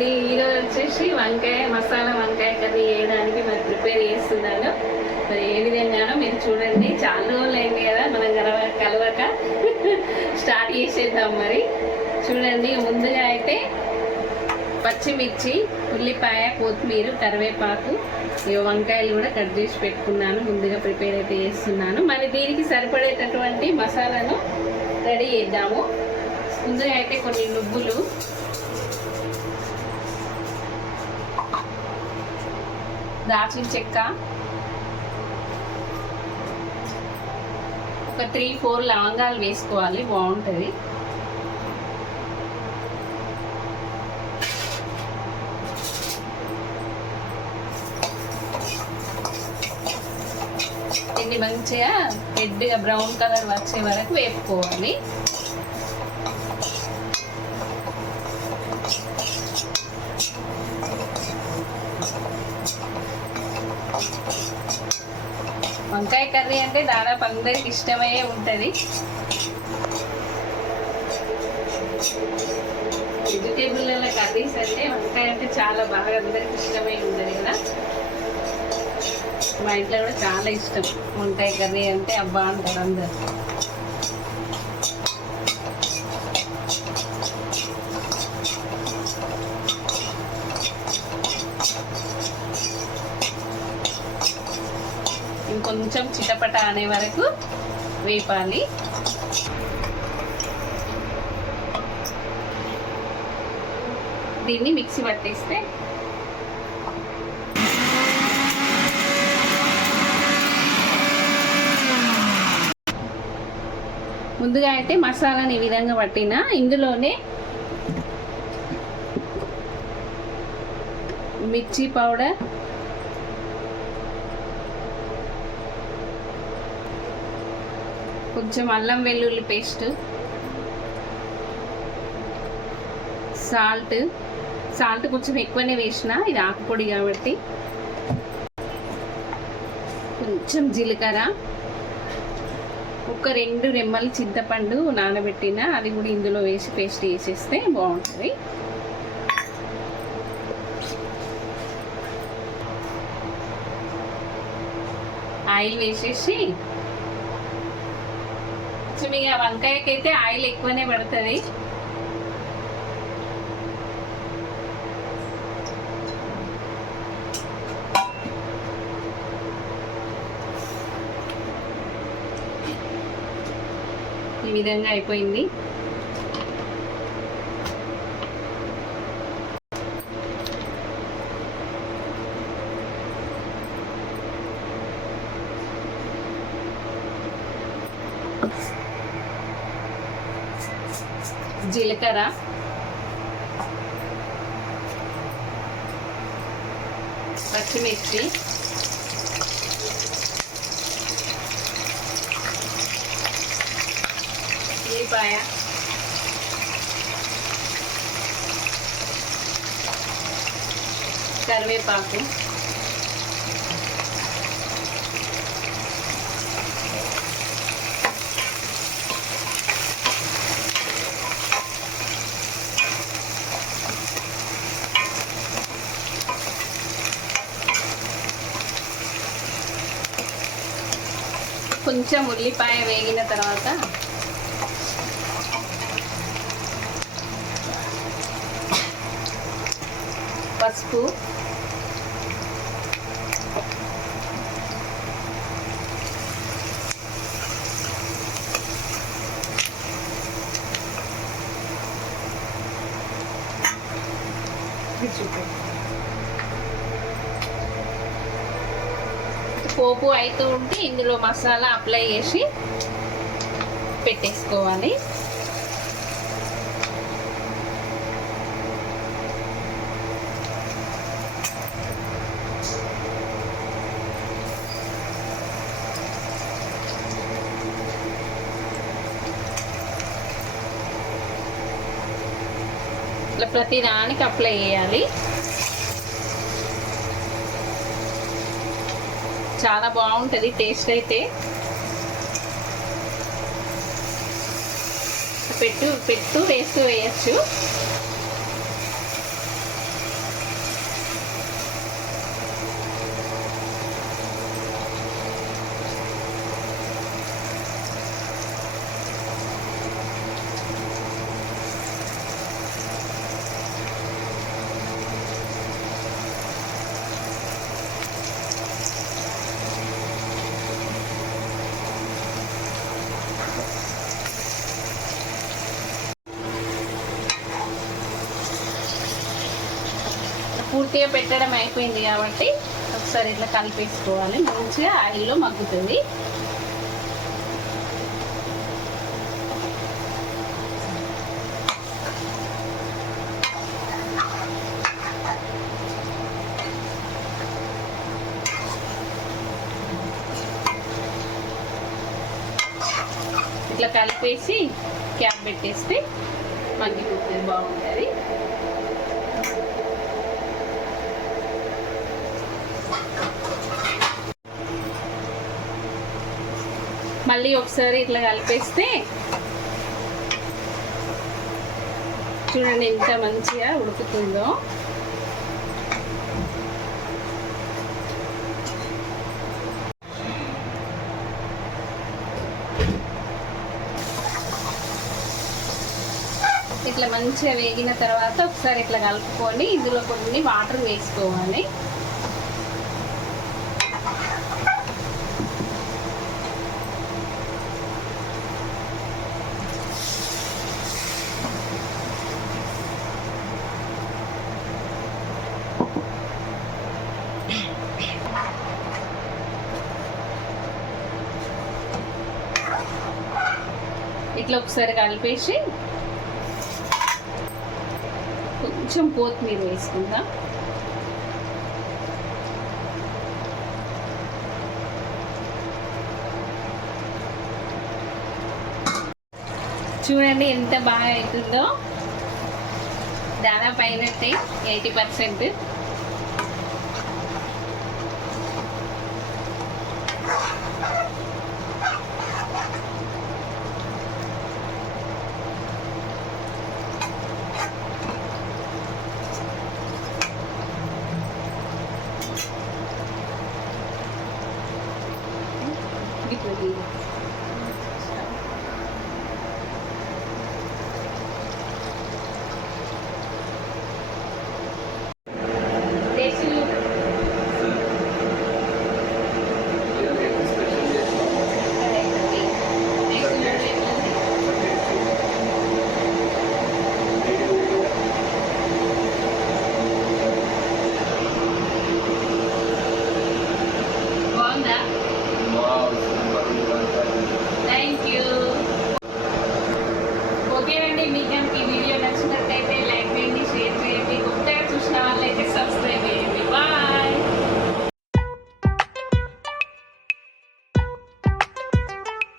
అండి. ఈరోజు వచ్చేసి వంకాయ మసాలా వంకాయ కర్రీ వేయడానికి మరి ప్రిపేర్ చేస్తున్నాను. మరి ఏ విధంగానో మీరు చూడండి. చాలా రోజులు అయింది కదా మనం కలవ కలవక స్టార్ట్ చేసేద్దాం మరి. చూడండి ముందుగా అయితే పచ్చిమిర్చి ఉల్లిపాయ కొత్తిమీర కరివేపాకు ఈ వంకాయలు కూడా కట్ చేసి పెట్టుకున్నాను. ముందుగా ప్రిపేర్ అయితే చేస్తున్నాను. మరి దీనికి సరిపడేటటువంటి మసాలాను రెడీ చేద్దాము. ముందుగా అయితే కొన్ని నువ్వులు దాల్చిన చెక్క. ఒక త్రీ ఫోర్ లవంగాలు వేసుకోవాలి బాగుంటుంది. దీన్ని మంచిగా రెడ్గా బ్రౌన్ కలర్ వచ్చే వరకు వేపుకోవాలి. వంకాయ కర్రీ అంటే దాదాపు అందరికి ఇష్టమయ్యే ఉంటుంది. వెజిటేబుల్ కర్రీస్ అంటే వంకాయ అంటే చాలా బాగా అందరికి ఇష్టమై ఉంటుంది కదా. మా ఇంట్లో కూడా చాలా ఇష్టం వంకాయ కర్రీ అంటే అబ్బా అంటారు అందరు. ఇంకొంచెం చిటపట అనే వరకు వేపాలి. దీన్ని మిక్సీ పట్టేస్తే ముందుగా అయితే మసాలాని ఈ విధంగా పట్టిన ఇందులోనే మిర్చి పౌడర్ కొంచెం అల్లం వెల్లుల్లి పేస్ట్ సాల్ట్ సాల్ట్ కొంచెం ఎక్కువనే వేసిన ఇది ఆకుపొడి కాబట్టి. కొంచెం జీలకర్ర ఒక రెండు రెమ్మలు చింతపండు నానబెట్టిన అది కూడా ఇందులో వేసి పేస్ట్ వేసేస్తే బాగుంటుంది. ఆయిల్ వేసేసి కొంచెం ఇక వంకాయకైతే ఆయిల్ ఎక్కువనే పడుతుంది. ఈ విధంగా అయిపోయింది. జీలకర్ర. పచ్చిమిర్చి. ఉల్లిపాయ. కరివేపాకు. కొంచెం ఉల్లిపాయ వేగిన తర్వాత పసుపు పోపు అవుతూ ఉంటే ఇందులో మసాలా అప్లై చేసి పెట్టేసుకోవాలి. ఇట్లా ప్రతి దానికి అప్లై చేయాలి. చాలా బాగుంటుంది టేస్ట్ అయితే. పెట్టు పెట్టు వేస్తూ వేయచ్చు. పూర్తిగా పెట్టడం అయిపోయింది కాబట్టి ఒకసారి ఇట్లా కలిపేసుకోవాలి. మంచిగా ఆయిల్లో మగ్గుతుంది. ఇట్లా కలిపేసి క్యాప్ పెట్టేస్తే మగ్గిపోతుంది బాగుంటుంది. మళ్ళీ ఒకసారి ఇట్లా కలిపేస్తే చూడండి ఎంత మంచిగా ఉడుకుతుందో. ఇట్లా మంచిగా వేగిన తర్వాత ఒకసారి ఇట్లా కలుపుకొని ఇందులో కొన్ని వాటర్ వేసుకోవాలి. ఇట్లా ఒకసారి కలిపేసి కొంచెం కొత్తిమీర వేసుకుందాం. చూడండి ఎంత బాగా అవుతుందో. దాదాపు అయినట్టే ఎయిటీ పర్సెంట్. साबित है।